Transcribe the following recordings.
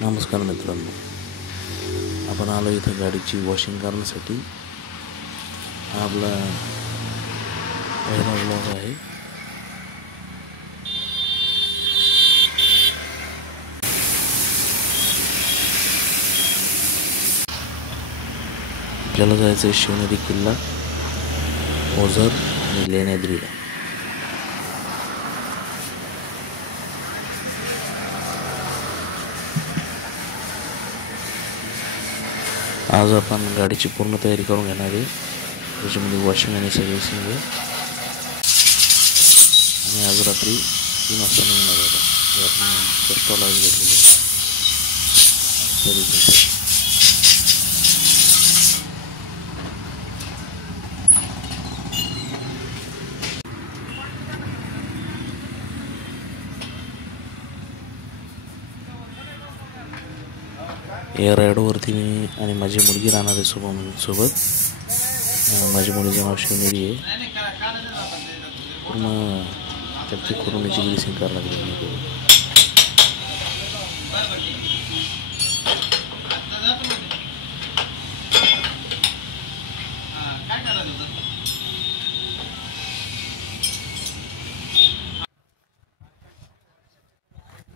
नमस्कार मित्रांनो, आपण आलो इथं गाडीची वॉशिंग करण्यासाठी। हा आपला पहिला व्लॉग आहे। आपल्याला जायचं आहे शिवनेरी किल्ला, ओझर आणि लेण्याद्रीला। आज आपण गाडीची पूर्ण तयारी करून घेणार आहे, त्याच्यामध्ये वॉशिंग आणि सर्व्हिसिंग आहे। आणि आज रात्री 3 वाजता निघणार आहे। आपण कस्टॉल आज घेतलेलं आहे सर्व्हिसिंग। या राईडवरती मी आणि माझी मुलगी राहणार आहे सोबत। माझी मुलीचं नाव शिवनेरी आहे। पूर्ण चक्की करून याची ग्रीसिंग करायला लागली।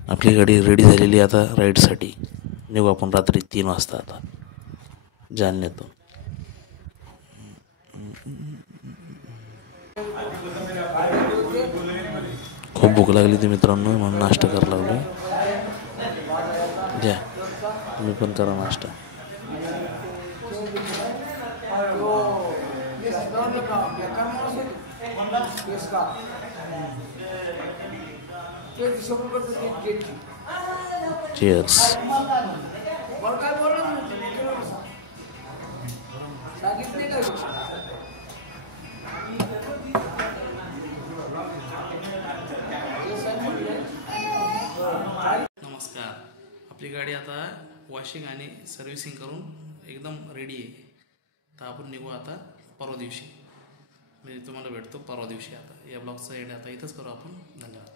आपली गाडी रेडी झालेली आता राईडसाठी। निघू आपण रात्री 3 वाजता आता जालन्यातून। खूप भूक लागली ती मित्रांनो, म्हणून नाश्ता करायला लागलो। घ्या तुम्ही पण करा नाश्ता। चीयर्स। नमस्कार, आपली गाडी आता वॉशिंग आणि सर्व्हिसिंग करून एकदम रेडी आहे। तर आपण निघू आता परवा दिवशी। मी तुम्हाला भेटतो परवा दिवशी। आता या ब्लॉगचा एंड आता इथंच करू आपण। धन्यवाद।